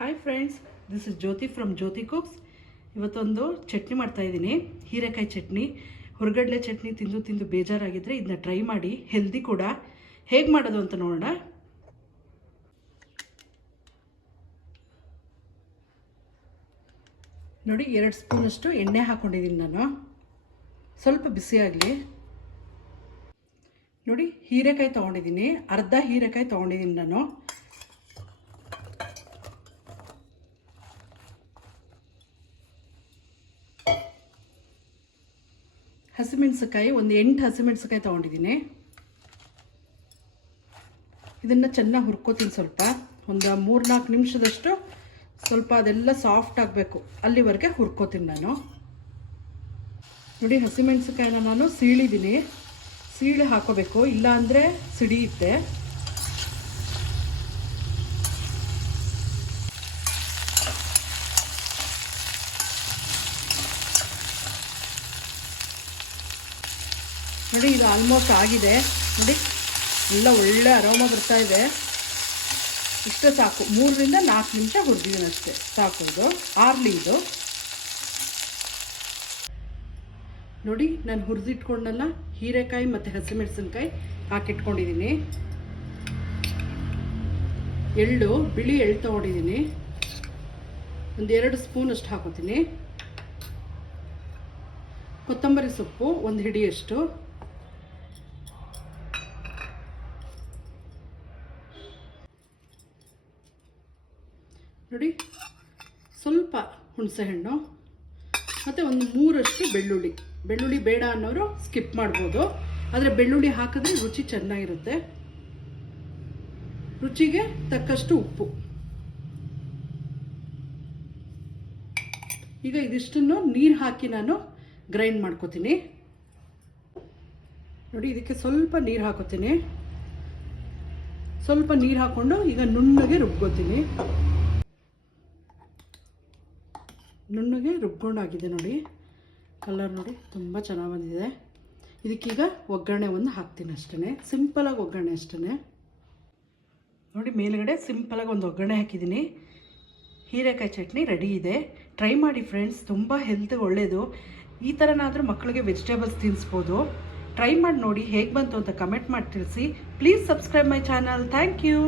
Hi friends, this is Jyothi from Jyothi cooks. ಇವತ್ತೊಂದು ಚಟ್ನಿ ಮಾಡ್ತಾಯಿದ್ದೀನಿ, ಹೀರೆಕಾಯಿ ಚಟ್ನಿ. ಹೊರಗಡಲೆ ಚಟ್ನಿ ತಿಂದು ತಿಂದು ಬೇಜಾರಾಗಿದ್ದರೆ ಇದನ್ನ ಟ್ರೈ ಮಾಡಿ, ಹೆಲ್ದಿ ಕೂಡ. ಹೇಗೆ ಮಾಡೋದು ಅಂತ ನೋಡೋಣ. ನೋಡಿ, 2 ಸ್ಪೂನಷ್ಟು ಎಣ್ಣೆ ಹಾಕ್ಕೊಂಡಿದ್ದೀನಿ ನಾನು. ಸ್ವಲ್ಪ ಬಿಸಿ ಆಗಲಿ. ನೋಡಿ, ಹೀರೆಕಾಯಿ ತೊಗೊಂಡಿದ್ದೀನಿ, ಅರ್ಧ ಹೀರೆಕಾಯಿ ತೊಗೊಂಡಿದ್ದೀನಿ ನಾನು. ಹಸಿಮೆಣಸಿಕಾಯಿ ಒಂದು 8 ಹಸಿಮೆಣಸಿಕಾಯಿ ತೊಗೊಂಡಿದ್ದೀನಿ. ಇದನ್ನು ಚೆನ್ನಾಗಿ ಹುರ್ಕೋತೀನಿ. ಸ್ವಲ್ಪ ಒಂದು 3-4 ನಿಮಿಷದಷ್ಟು ಸ್ವಲ್ಪ ಅದೆಲ್ಲ ಸಾಫ್ಟ್ ಆಗಬೇಕು, ಅಲ್ಲಿವರೆಗೆ ಹುರ್ಕೋತೀನಿ ನಾನು. ನೋಡಿ, ಹಸಿಮೆಣಸಿಕಾಯಿನ ನಾನು ಸೀಳಿದ್ದೀನಿ. ಸೀಳಿ ಹಾಕೋಬೇಕು, ಇಲ್ಲ ಅಂದರೆ ಸಿಡಿಯುತ್ತೆ. ನೋಡಿ, ಇದು ಆಲ್ಮೋಸ್ಟ್ ಆಗಿದೆ. ನೋಡಿ, ಎಲ್ಲ ಒಳ್ಳೆ ಅರೋಮ ಬರ್ತಾ ಇದೆ. ಇಷ್ಟೇ ಸಾಕು. 3-4 ನಿಮಿಷ ಹುರಿದಿದ್ದೀನಿ ಅಷ್ಟೇ, ಸಾಕು. ಇದು ಆರ್ಲಿ. ಇದು ನೋಡಿ, ನಾನು ಹುರಿದಿಟ್ಕೊಂಡಲ್ಲ ಹೀರೆಕಾಯಿ ಮತ್ತು ಹಸಿಮೆಣಸಿನ್ಕಾಯಿ ಹಾಕಿಟ್ಕೊಂಡಿದ್ದೀನಿ. ಎಳ್ಳು, ಬಿಳಿ ಎಳ್ಳು ತೊಗೊಂಡಿದ್ದೀನಿ. ಒಂದು 2 ಸ್ಪೂನ್ ಅಷ್ಟು ಹಾಕೋತೀನಿ. ಕೊತ್ತಂಬರಿ ಸೊಪ್ಪು ಒಂದು ಹಿಡಿಯಷ್ಟು. ನೋಡಿ, ಸ್ವಲ್ಪ ಹುಣಸೆಹಣ್ಣು ಮತ್ತು ಒಂದು 3 ಬೆಳ್ಳುಳ್ಳಿ. ಬೆಳ್ಳುಳ್ಳಿ ಬೇಡ ಅನ್ನೋರು ಸ್ಕಿಪ್ ಮಾಡ್ಬೋದು, ಆದರೆ ಬೆಳ್ಳುಳ್ಳಿ ಹಾಕಿದ್ರೆ ರುಚಿ ಚೆನ್ನಾಗಿರುತ್ತೆ. ರುಚಿಗೆ ತಕ್ಕಷ್ಟು ಉಪ್ಪು. ಈಗ ಇದಿಷ್ಟನ್ನು ನೀರು ಹಾಕಿ ನಾನು ಗ್ರೈಂಡ್ ಮಾಡ್ಕೋತೀನಿ. ನೋಡಿ, ಇದಕ್ಕೆ ಸ್ವಲ್ಪ ನೀರು ಹಾಕೋತೀನಿ. ಸ್ವಲ್ಪ ನೀರು ಹಾಕ್ಕೊಂಡು ಈಗ ನುಣ್ಣಗೆ ರುಬ್ಕೋತೀನಿ. ನುಣ್ಣಗೆ ರುಬ್ಕೊಂಡಾಗಿದೆ. ನೋಡಿ, ಕಲರ್ ನೋಡಿ ತುಂಬ ಚೆನ್ನಾಗಿ ಬಂದಿದೆ. ಇದಕ್ಕೀಗ ಒಗ್ಗರಣೆ ಒಂದು ಹಾಕ್ತೀನಿ ಅಷ್ಟೇ, ಸಿಂಪಲಾಗಿ ಒಗ್ಗರಣೆ ಅಷ್ಟೇ. ನೋಡಿ, ಮೇಲುಗಡೆ ಸಿಂಪಲಾಗಿ ಒಂದು ಒಗ್ಗರಣೆ ಹಾಕಿದ್ದೀನಿ. ಹೀರೆಕಾಯಿ ಚಟ್ನಿ ರೆಡಿ ಇದೆ. ಟ್ರೈ ಮಾಡಿ ಫ್ರೆಂಡ್ಸ್, ತುಂಬ ಹೆಲ್ತ್ಗೆ ಒಳ್ಳೆಯದು. ಈ ಥರನಾದರೂ ಮಕ್ಕಳಿಗೆ ವೆಜಿಟೇಬಲ್ಸ್ ತಿನ್ನಿಸ್ಬೋದು. ಟ್ರೈ ಮಾಡಿ ನೋಡಿ, ಹೇಗೆ ಬಂತು ಅಂತ ಕಮೆಂಟ್ ಮಾಡಿ ತಿಳಿಸಿ. Please subscribe my channel. Thank you.